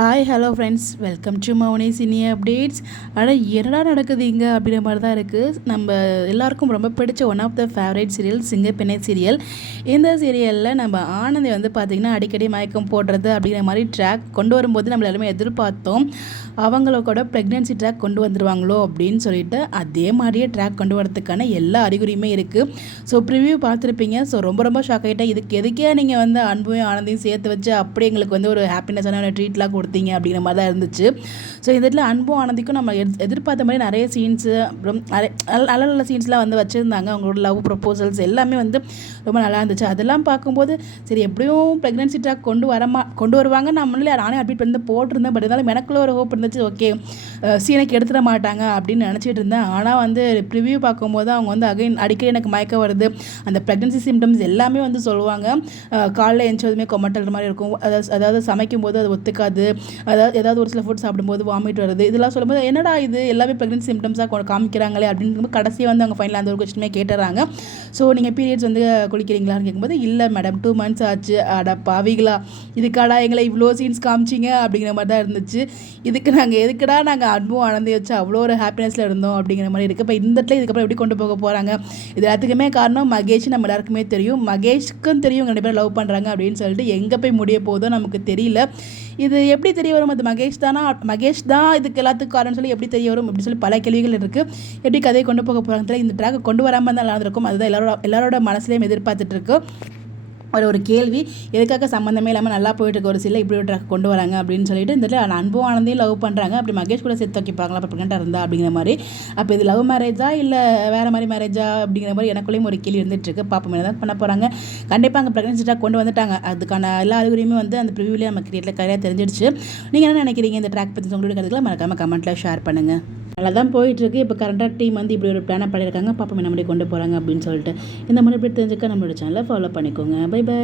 Hi hello friends, welcome to Mouni cine updates. ஆனால் என்னடா நடக்குது இங்கே அப்படிங்கிற மாதிரி தான் இருக்குது. நம்ம எல்லாருக்கும் ரொம்ப பிடிச்ச one of the favourite serial சிங்கப்பெண்ணை சீரியல். இந்த சீரியலில் நம்ம ஆனந்தி வந்து பார்த்திங்கன்னா அடிக்கடி மயக்கம் போடுறது அப்படிங்கிற மாதிரி ட்ராக் கொண்டு வரும்போது நம்ம எல்லாருமே எதிர்பார்த்தோம். அவங்களோட ப்ரெக்னென்சி ட்ராக் கொண்டு வந்துடுவாங்களோ அப்படின்னு சொல்லிட்டு அதே மாதிரியே ட்ராக் கொண்டு வரதுக்கான எல்லா அறிகுறியுமே இருக்குது. ஸோ ப்ரிவ்யூ பார்த்துருப்பீங்க. ஸோ ரொம்ப ஷாக் ஆகிட்டேன். எதுக்கே நீங்கள் வந்து அன்பையும் ஆனந்தையும் சேர்த்து வச்சு அப்படி எங்களுக்கு வந்து ஒரு ஹாப்பினஸான ஒரு ட்ரீட்லாம் கொடுத்தீங்க அப்படிங்கிற மாதிரி தான் இருந்துச்சு. ஸோ இந்த இடத்துல அன்பும் ஆனந்திக்கும் நம்ம எதிர்பார்த்த மாதிரி நிறைய சீன்ஸு, அப்புறம் நிறைய நல்ல நல்ல சீன்ஸ்லாம் வந்து வச்சுருந்தாங்க. அவங்களோட லவ் ப்ரப்போசல்ஸ் எல்லாமே வந்து ரொம்ப நல்லா இருந்துச்சு. அதெல்லாம் பார்க்கும்போது சரி எப்படியும் ப்ரெக்னென்சி ட்ராக் கொண்டு வருவாங்க. நம்மளே நானே அட்மிட் பண்ணி போட்டிருந்தேன். பட் இருந்தாலும் எனக்குள்ள ஒரு ஹோப் இருந்துச்சு. ஓகே, சீனைக்கு எடுத்துட மாட்டாங்க அப்படின்னு நினச்சிட்டு இருந்தேன். ஆனால் வந்து ப்ரிவ்யூ பார்க்கும்போது அவங்க வந்து அடிக்கடி எனக்கு மயக்கம் வருது, அந்த ப்ரெக்னென்சி சிம்டம்ஸ் எல்லாமே வந்து சொல்லுவாங்க. காலைல எழுந்ததுமே கொமட்டல் மாதிரி இருக்கும். அதாவது சமைக்கும் போது அது ஒத்துக்காது. ஏதாவது ஒரு சில ஃபுட் சாப்பிடும்போது வாமிட் வருது. இதெல்லாம் சொல்லும்போது என்னடா இது எல்லாமே ப்ரெக்னென்சி சிம்டம்ஸாக காமிக்கிறாங்களே அப்படின்னு கடைசியாக வந்து அவங்க ஃபைனலாக அந்த ஒரு கொஸ்டினே கேட்டுறாங்க. ஸோ நீங்கள் பீரியட்ஸ் வந்து குளிக்கிறீங்களான்னு கேட்கும்போது இல்லை மேடம் 2 months ஆச்சு. அட பாவிகளா, இதுக்காடா எங்களை இவ்வளோ சீன்ஸ் காமிச்சிங்க அப்படிங்கிற மாதிரி தான் இருந்துச்சு. எதுக்குடா நாங்கள் அன்பும் ஆனந்தி வச்சு அவ்வளோ ஒரு ஹாப்பினஸில் இருந்தோம் அப்படிங்கிற மாதிரி இருக்குது. இப்போ இந்த இடத்துல இதுக்கப்புறம் எப்படி கொண்டு போக போகிறாங்க? இது எல்லாத்துக்குமே காரணம் மகேஷ். நம்ம எல்லாருக்குமே தெரியும், மகேஷ்க்கும் தெரியும் ரெண்டு பேரும் லவ் பண்ணுறாங்க அப்படின்னு சொல்லிட்டு எங்கே போய் முடிய போதோ நமக்கு தெரியல. இது எப்படி தெரிய வரும்? அது மகேஷ் தான் இதுக்கு எல்லாத்துக்கும் காரணம்னு சொல்லி எப்படி தெரிய வரும் அப்படின்னு சொல்லி பல கேள்விகள் இருக்குது. எப்படி கதையை கொண்டு போக போகிறாங்க? இந்த ட்ராக்கை கொண்டு வராமல் தான் நடந்திருக்கும். அதுதான் எல்லாரோட மனசுலையும் எதிர்பார்த்துட்டு இருக்கு. ஒரு கேள்வி, எதுக்காக சம்மந்தமே இல்லாமல் நல்லா போயிட்டு இருக்க ஒரு சில இப்படி ஒரு ட்ராக் கொண்டு வராங்க அப்படின்னு சொல்லிட்டு இந்த அன்பும் ஆனந்தையும் லவ் பண்ணுறாங்க. அப்படி மகேஷ் கூட சேர்த்து வைப்பாங்களா அப்போ ப்ரெக்னெண்ட்டாக இருந்தா அப்படிங்கிற மாதிரி. அப்போ இது லவ் மேரேஜா இல்லை வேறு மாதிரி மேரேஜா அப்படிங்கிற மாதிரி எனக்குள்ளேயும் ஒரு கேள்வி இருந்துட்டு இருக்கு. பாப்போம் என்ன தான் பண்ண போகிறாங்க. கண்டிப்பாக அங்கே ப்ரெக்னென்சி ட்ராக் கொண்டு வந்துட்டாங்க. அதுக்கான எல்லா அறிகுறியுமே வந்து அந்த ப்ரிவியூலேயே நம்ம கிரியேட்டில் தெரிஞ்சிடுச்சு. நீங்கள் என்ன நினைக்கிறீங்க இந்த ட்ராக் பற்றி? உங்களுடைய கருத்துக்களை மறக்காமல் கமெண்ட்டில் ஷேர் பண்ணுங்கள். நல்லா தான் போயிட்டுருக்கு. இப்போ கரண்டாக டீம் வந்து இப்படி ஒரு பிளானை பண்ணியிருக்காங்க. பாப்போம் என்ன மாதிரி கொண்டு போகிறாங்க அப்படின்னு சொல்லிட்டு. இந்த மாதிரி இப்படி தெரிஞ்சுக்க நம்மளோட சேனலை ஃபாலோ பண்ணிக்கோங்க. Bye by.